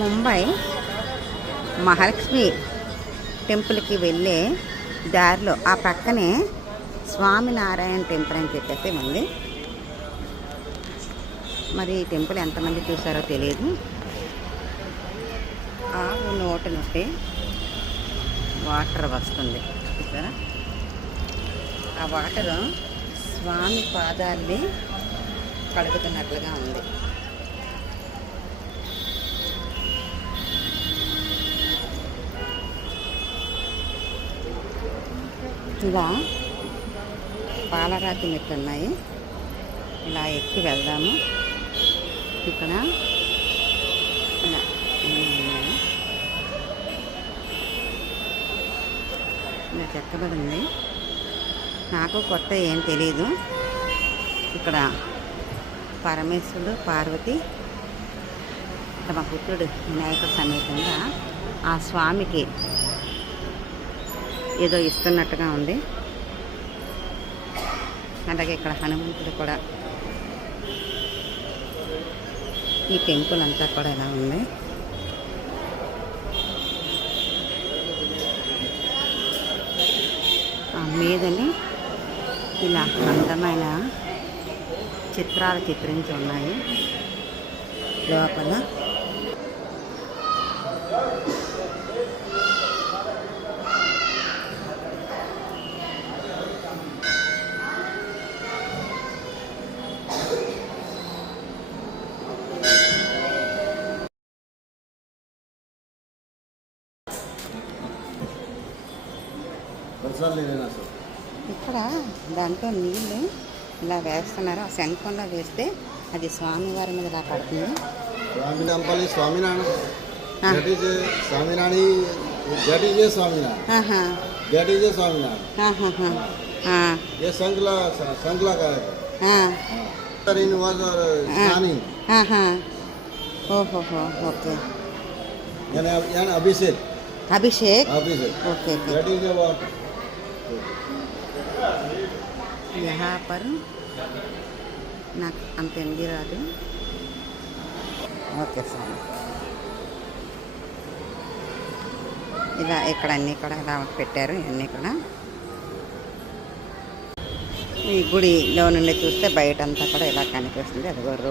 ముంబై మహాలక్ష్మి టెంపుల్కి వెళ్ళే దారిలో ఆ పక్కనే స్వామినారాయణ టెంపుల్ అని చెప్పేసి ఉంది. మరి ఈ టెంపుల్ ఎంతమంది చూసారో తెలియదు. ఆవు నోటి నుండి వాటర్ వస్తుంది చూసారా. ఆ వాటర్ స్వామి పాదాల్ని కడుగుతున్నట్లుగా ఉంది. ఇలా పాలరాతి మెట్లు ఉన్నాయి. ఇలా ఎక్కి వెళ్దాము. ఇక్కడ ఇలా ఉన్నాయి. ఇలా చెక్కబడి ఉంది. నాకు కొత్త ఏం తెలీదు. ఇక్కడ పరమేశ్వరుడు, పార్వతి, తమ పుత్రుడు వినాయకుడు సమేతంగా ఆ స్వామికి ఏదో ఇస్తున్నట్టుగా ఉంది. అలాగే ఇక్కడ హనుమంతుడు కూడా. ఈ టెంపుల్ అంతా కూడా ఇలా ఉంది. ఆ మీదని ఇలా అందమైన చిత్రాలు చిత్రించి ఉన్నాయి. లోపల ఇక్కడ దాంట్లో నీళ్ళు ఇలా వేస్తున్నారు. ఆ శంఖంలో వేస్తే అది స్వామివారి మీద ఇలా పడుతుంది. ఓహో ఓకే. అభిషేక్ అభిషేక్ ఓకే. यहाँ पर నాకు అంత ఎంది రాదు. Okay sir. ఇలా ఇక్కడ అన్నీ కూడా ఇలా పెట్టారు. ఇవన్నీ కూడా ఈ గుడిలో నుండి చూస్తే బయట అంతా కూడా ఇలా కనిపిస్తుంది. అది రోడ్